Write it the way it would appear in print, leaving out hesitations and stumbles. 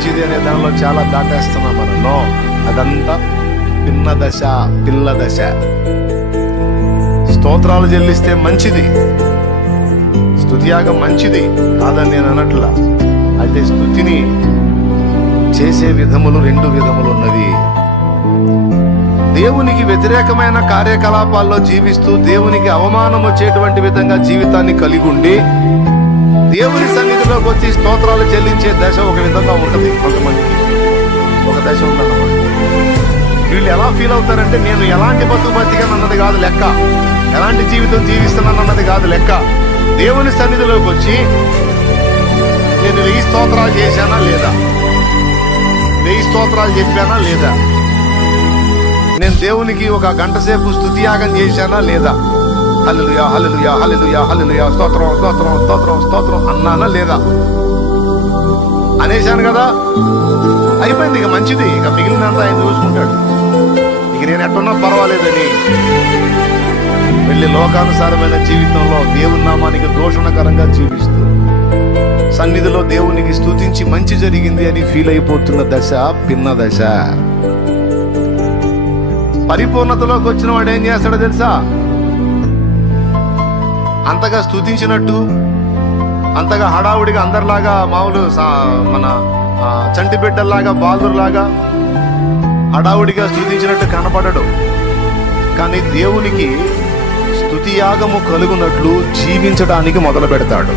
మంచిది అనే దానిలో చాలా దాటేస్తున్నాం మనం. నో, అదంతా పిల్ల దశ. స్తోత్రాలు చెల్లిస్తే మంచిది, స్తుతియాగం మంచిది కాదని నేను అనట్లా. అయితే స్తుతిని చేసే విధములు 2 విధములు ఉన్నవి. దేవునికి వ్యతిరేకమైన కార్యకలాపాల్లో జీవిస్తూ దేవునికి అవమానం వచ్చేటువంటి విధంగా జీవితాన్ని కలిగి ఉండి దేవుని సన్నిధిలోకి వచ్చి స్తోత్రాలు చెల్లించే దశ ఒక విధంగా ఉంటుంది. కొంతమందికి ఒక దశ ఉందన్నమాట. వీళ్ళు ఎలా ఫీల్ అవుతారంటే, నేను ఎలాంటి బతుకుబతిగాను అన్నది కాదు లెక్క, ఎలాంటి జీవితం జీవిస్తున్నాను అన్నది కాదు లెక్క. దేవుని సన్నిధిలోకి వచ్చి నేను 1000 స్తోత్రాలు చేశానా లేదా, 1000 స్తోత్రాలు చెప్పానా లేదా, నేను దేవునికి 1 గంట సేపు స్తుతియాగం చేశానా లేదా, హల్లెలూయా హల్లెలూయా హల్లెలూయా హల్లెలూయా స్తోత్రం స్తోత్రం స్తోత్రం స్తోత్రం అన్నానా లేదా. అనేశాను కదా, అయిపోయింది, ఇక మంచిది, ఇక మిగిలినంతా ఆయన చూసుకుంటాడు, ఇక నేను ఎట్టున్నా పర్వాలేదని వెళ్ళి లోకానుసారమైన జీవితంలో దేవుని నామానికి దూషణకరంగా జీవిస్తూ సన్నిధిలో దేవునికి స్తుతించి మంచి జరిగింది అని ఫీల్ అయిపోతున్న దశ పిన్న దశ. పరిపూర్ణతలోకి వచ్చిన వాడు ఏం చేస్తాడో తెలుసా, అంతగా స్తుతించినట్టు, అంతగా హడావుడిగా అందరిలాగా మామూలు మన చంటి బిడ్డల్లాగా బాలుర్లాగా హడావుడిగా స్తుతించినట్టు కనపడడు. కానీ దేవునికి స్తుతియాగము కలుగునట్లు జీవించడానికి మొదలు పెడతాడు.